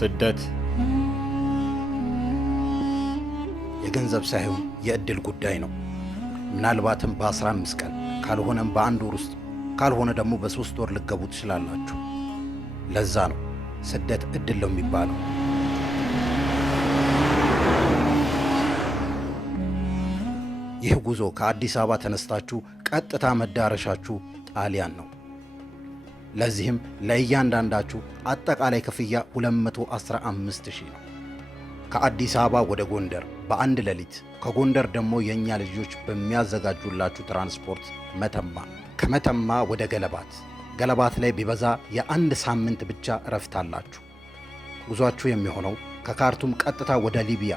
ስደት የገንዘብ ሳይሆን የእድል ጉዳይ ነው። ምናልባትም በ15 ቀን ካልሆነም በአንድ ወር ውስጥ ካልሆነ ደግሞ በ3 ወር ልትገቡ ትችላላችሁ። ለዛ ነው ስደት እድል ነው የሚባለው። ይህ ጉዞ ከአዲስ አበባ ተነስታችሁ ቀጥታ መዳረሻችሁ ጣሊያን ነው። ለዚህም ለእያንዳንዳችሁ አጠቃላይ ክፍያ 215,000 ነው። ከአዲስ አበባ ወደ ጎንደር በአንድ ሌሊት፣ ከጎንደር ደግሞ የእኛ ልጆች በሚያዘጋጁላችሁ ትራንስፖርት መተማ፣ ከመተማ ወደ ገለባት፣ ገለባት ላይ ቢበዛ የ1 ሳምንት ብቻ እረፍት አላችሁ። ጉዟችሁ የሚሆነው ከካርቱም ቀጥታ ወደ ሊቢያ።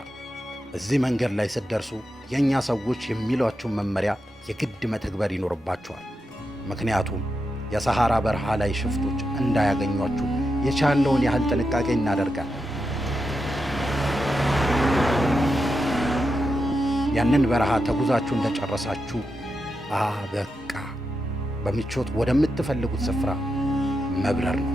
እዚህ መንገድ ላይ ስትደርሱ የእኛ ሰዎች የሚሏችሁን መመሪያ የግድ መተግበር ይኖርባችኋል። ምክንያቱም የሰሐራ በረሃ ላይ ሽፍቶች እንዳያገኟችሁ የቻለውን ያህል ጥንቃቄ እናደርጋለን። ያንን በረሃ ተጉዛችሁ እንደጨረሳችሁ አበቃ፣ በምቾት ወደምትፈልጉት ስፍራ መብረር ነው።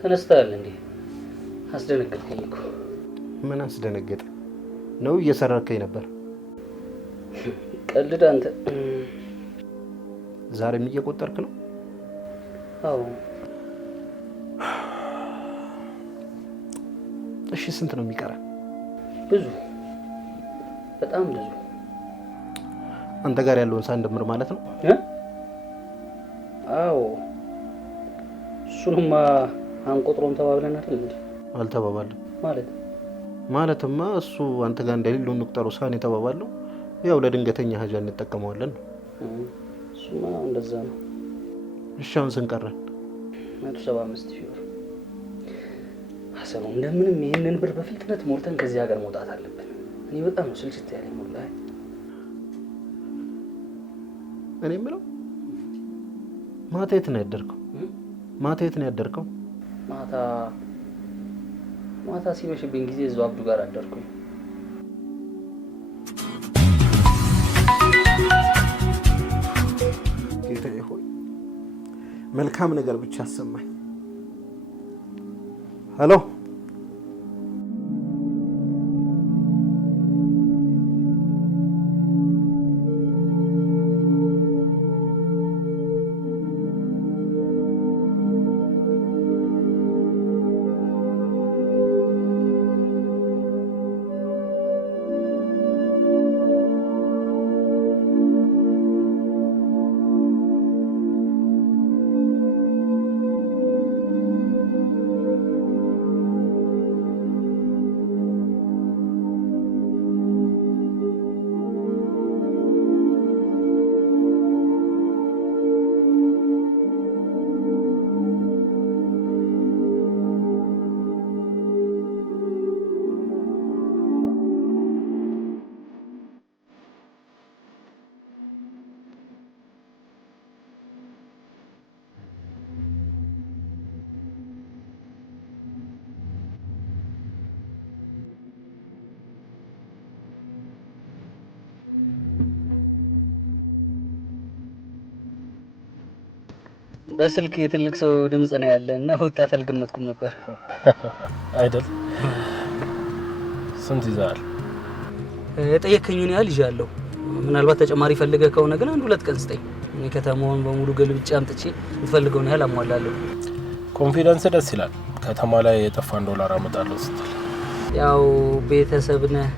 ተነስተሃል እንዴ? አስደነገጥከኝ እኮ። ምን አስደነገጠ ነው? እየሰራከኝ ነበር። ቀልድ አንተ። ዛሬም እየቆጠርክ ነው? አዎ። እሺ ስንት ነው የሚቀራ? ብዙ፣ በጣም ብዙ። አንተ ጋር ያለውን ሳንደምር ማለት ነው? አዎ። እሱንማ አንቆጥሮም ተባብለን አይደል እንዴ? አልተባባለም። ማለትማ እሱ አንተ ጋር እንደሌለው እንቁጠረው ሳን የተባባለው ያው ለድንገተኛ ሀጃ እንጠቀመዋለን ነው። እሱማ እንደዛ ነው። እሺ አሁን ስንቀረን 175,000 ብር። ሀሰኑ እንደምንም ይህንን ብር በፍጥነት ሞልተን ከዚህ ሀገር መውጣት አለብን። እኔ በጣም ነው ስልችት ያለኝ ወላሂ። እኔ የምለው ማታ የት ነው ያደርከው? ማታ ሲመሽብኝ ጊዜ እዛው አብዱ ጋር አደርኩኝ። ጌታዬ ሆይ መልካም ነገር ብቻ አሰማኝ። ሄሎ በስልክ የትልቅ ሰው ድምጽ ነው ያለ እና ወጣት አልገመትኩም ነበር አይደል? ስንት ይዛል? የጠየከኝን ያህል ይዣለሁ። ምናልባት ተጨማሪ ፈልገህ ከሆነ ግን 1-2 ቀን ስጠኝ። እኔ ከተማውን በሙሉ ገልብጬ አምጥቼ የምትፈልገውን ያህል አሟላለሁ። ኮንፊደንስ ደስ ይላል። ከተማ ላይ የጠፋን ዶላር አመጣለሁ ስትል ያው ቤተሰብ ነህ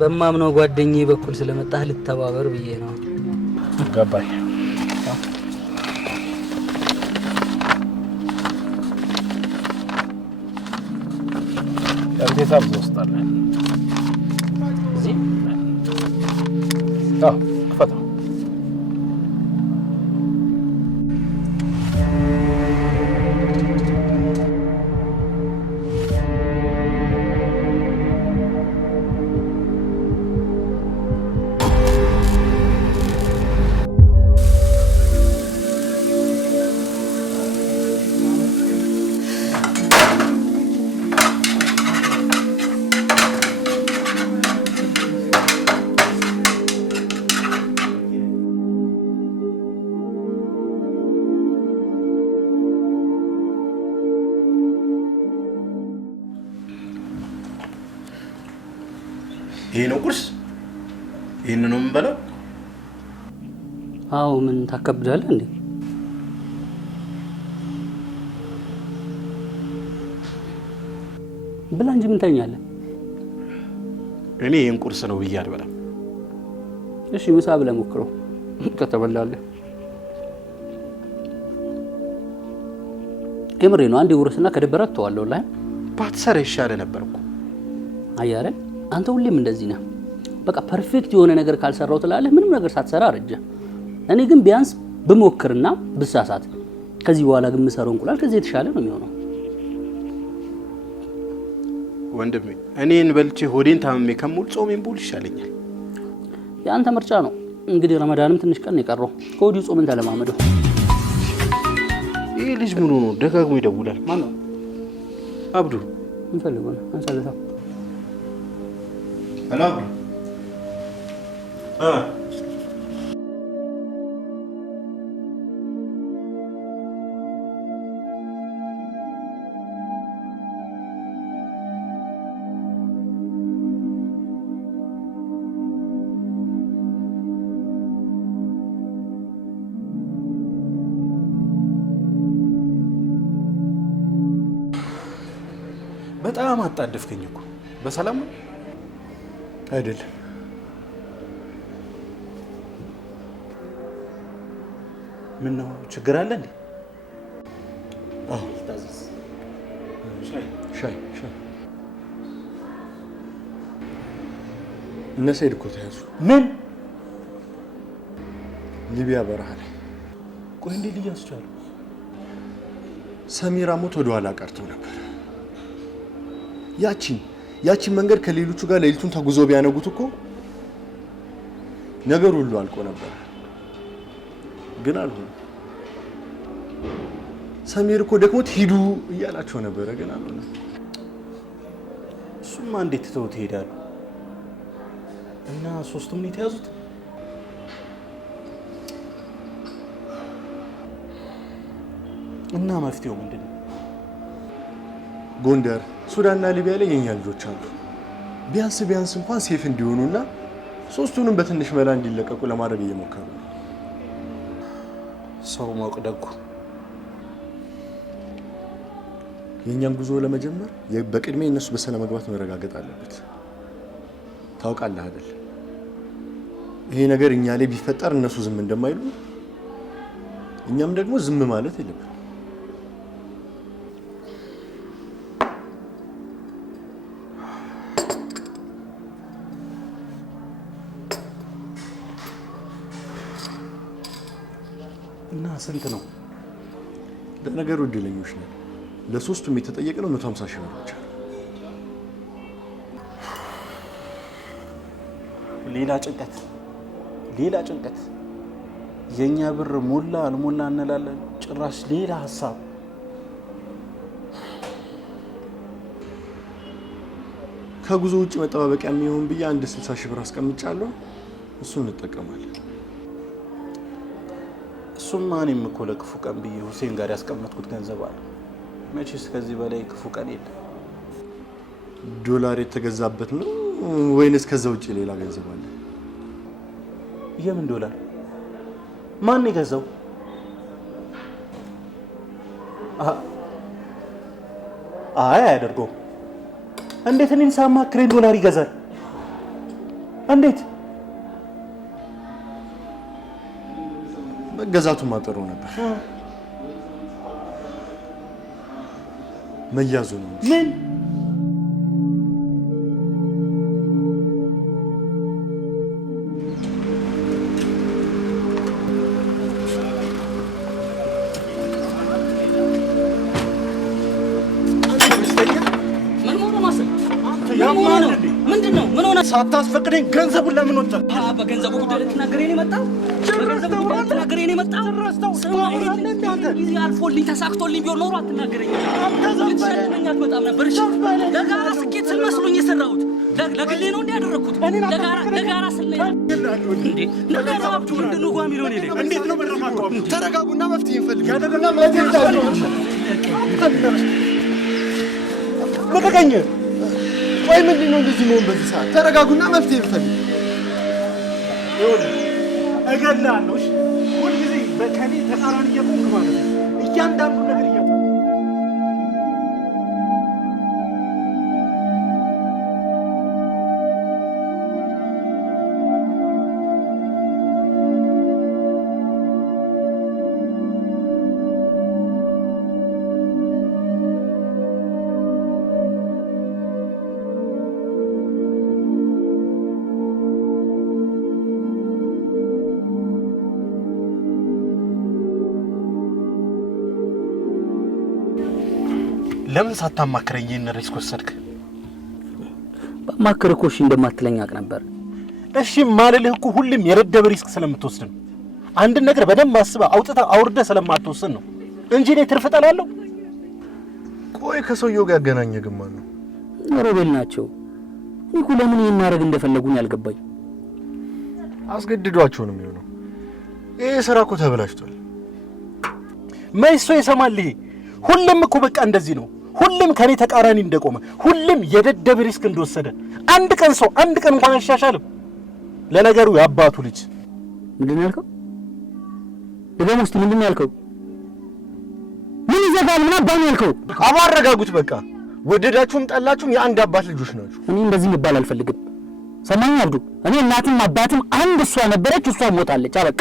በማምነው ጓደኛዬ በኩል ስለመጣህ ልተባበር ብዬ ነው። ገባኝ። እንዴት አብዞ ወስጣለ? እዚህ ክፈታ። ይሄ ነው ቁርስ? ይሄን ነው የምንበላው? አዎ። ምን ታከብዳለህ እንዴ? ብላ እንጂ ምን ታኛለህ? እኔ ይሄን ቁርስ ነው ብዬ አልበላም። እሺ ምሳ ብለህ ሞክረው ከተበላለህ። የምሬ ነው። አንዴ ውርስና ከደበረ ተዋለው ላይ ባትሰራ ይሻለ ነበርኩ። አያረ አንተ ሁሌም እንደዚህ ነህ። በቃ ፐርፌክት የሆነ ነገር ካልሰራው ትላለህ። ምንም ነገር ሳትሰራ አረጀ። እኔ ግን ቢያንስ ብሞክርና ብሳሳት ከዚህ በኋላ ግን ምሰራው እንቁላል ከዚህ የተሻለ ነው የሚሆነው። ወንድሜ እኔን በልቼ ሆዴን ታምሜ ከሙል ጾሜን ቡል ይሻለኛል። ያንተ ምርጫ ነው። እንግዲህ ረመዳንም ትንሽ ቀን የቀረው ከወዲሁ ጾምን ተለማመደው። ይሄ ልጅ ምን ሆኖ ደጋግሞ ይደውላል? ማን ነው? አብዱ። ምን ፈልጎ ነው? አንሳለታ ሄሎ አብዱ። በጣም አጣደፍከኝ እኮ። በሰላም ነው አይደለም? ምን ነው ችግር አለ እንዴ? አዎ ታዘዝ። ሻይ እነ ሰይድ እኮ ተያዙ። ምን? ሊቢያ በረሃ ላይ። ቆይ እንዴት ሊያስቻሉ? ሰሚራ ሞት ወደ ኋላ ቀርቶ ነበር። ያቺን መንገድ ከሌሎቹ ጋር ሌሊቱን ተጉዞ ቢያነጉት እኮ ነገር ሁሉ አልቆ ነበር። ግን አልሆነ። ሰሚር እኮ ደክሞት ሂዱ እያላቸው ነበረ፣ ግን አልሆነ። እሱማ እንዴት ትተውት ይሄዳሉ? እና ሶስቱም ነው የተያዙት? እና መፍትሄው ምንድን ነው? ጎንደር፣ ሱዳንና ሊቢያ ላይ የኛ ልጆች አሉ። ቢያንስ እንኳን ሴፍ እንዲሆኑና ሶስቱንም በትንሽ መላ እንዲለቀቁ ለማድረግ እየሞከሩ ነው። ሰው ማውቅ ደጉ። የኛን ጉዞ ለመጀመር በቅድሚያ እነሱ በሰላም መግባት መረጋገጥ አለበት። ታውቃለህ አይደል? ይሄ ነገር እኛ ላይ ቢፈጠር እነሱ ዝም እንደማይሉ እኛም ደግሞ ዝም ማለት የለብንም። እና ስንት ነው? ለነገሩ እድለኞች ነን። ለሶስቱም የተጠየቀነው 150 ሺህ ብር ብቻ። ሌላ ጭንቀት። የኛ ብር ሞላ አልሞላ እንላለን፣ ጭራሽ ሌላ ሀሳብ። ከጉዞ ውጭ መጠባበቂያ የሚሆን ብዬ 60 ሺህ ብር አስቀምጫለሁ። እሱን እንጠቀማለን። እሱማ እኔም እኮ ለክፉ ቀን ብዬ ሁሴን ጋር ያስቀመጥኩት ገንዘብ አለ። መቼስ ከዚህ በላይ ክፉ ቀን የለም። ዶላር የተገዛበት ነው ወይንስ ከዛ ውጭ ሌላ ገንዘብ አለ? የምን ዶላር? ማን የገዛው? አይ አያደርገውም። እንዴት እኔን ሳማክረኝ ዶላር ይገዛል? እንዴት? መገዛቱማ ጥሩ ነበር። መያዙ ነው። ምን? ሳታስፈቅደኝ ገንዘቡን ለምን ወጣ? በገንዘቡ ጉዳይ ልትናገረኝ ነው የመጣው? በገንዘቡ ጉዳይ ልትናገረኝ ነው የመጣው? ጊዜ አልፎልኝ ተሳክቶልኝ ቢሆን ኖሮ አትናገረኝ። ልትሸልመኝ አትመጣም ነበር። እሺ፣ ለጋራ ስኬት ስል መስሎኝ የሰራሁት ለግሌ ነው እንዲያደረግኩት። ለጋራ ስል ነው እንዴ? ለጋራ ሀብቱ ምንድን ነው? ጓ ሚሊዮን የለኝ። እንዴት ነው መረጋጋው? ተረጋጉና መፍትሄ እንፈልግ። ልቀቀኝ። ቆይ ምንድን ነው እንደዚህ መሆን? በዚህ ሰዓት ተረጋጉና መፍትሄ እንፈልግ። እገድልሃለሁ። ሁልጊዜ ከእኔ ተቃራኒ እየቆምክ ማለት ነው። እያንዳንዱ ነገር ለምን ሳታማክረኝ ይሄን ሪስክ ወሰድክ? ባማክር እኮ እሺ እንደማትለኝ አውቅ ነበር። እሺ ማለልህ እኮ ሁሌም የረደበ ሪስክ ስለምትወስድ ነው። አንድ ነገር በደንብ አስበህ አውጥተህ አውርደህ ስለማትወስን ነው እንጂ እኔ ትርፍ እጠላለሁ። ቆይ ከሰውየው ጋር ያገናኘ ግማ ነው? ሮቤል ናቸው። እኔ እኮ ለምን ይሄን ማድረግ እንደፈለጉኝ አልገባኝ። አስገድዷቸው ነው የሚሆነው። ይሄ ስራ እኮ ተበላሽቷል። መይሶ ይሰማል። ይሄ ሁሌም እኮ በቃ እንደዚህ ነው። ሁሌም ከኔ ተቃራኒ እንደቆመ፣ ሁሌም የደደብ ሪስክ እንደወሰደ። አንድ ቀን እንኳን አይሻሻልም። ለነገሩ ያባቱ ልጅ ምንድን ነው ያልከው? ደግሞ እስቲ ምንድን ነው ያልከው? ምን ይዘጋል? ምን አባን ያልከው? አባረጋጉት። በቃ ወደዳችሁም ጠላችሁም የአንድ አባት ልጆች ናችሁ። እኔ እንደዚህ መባል አልፈልግም። ሰማኝ አብዱ፣ እኔ እናትም አባትም አንድ እሷ ነበረች፣ እሷ ሞታለች። አበቃ።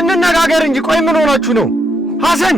እንነጋገር እንጂ። ቆይ ምን ሆናችሁ ነው? ሐሰን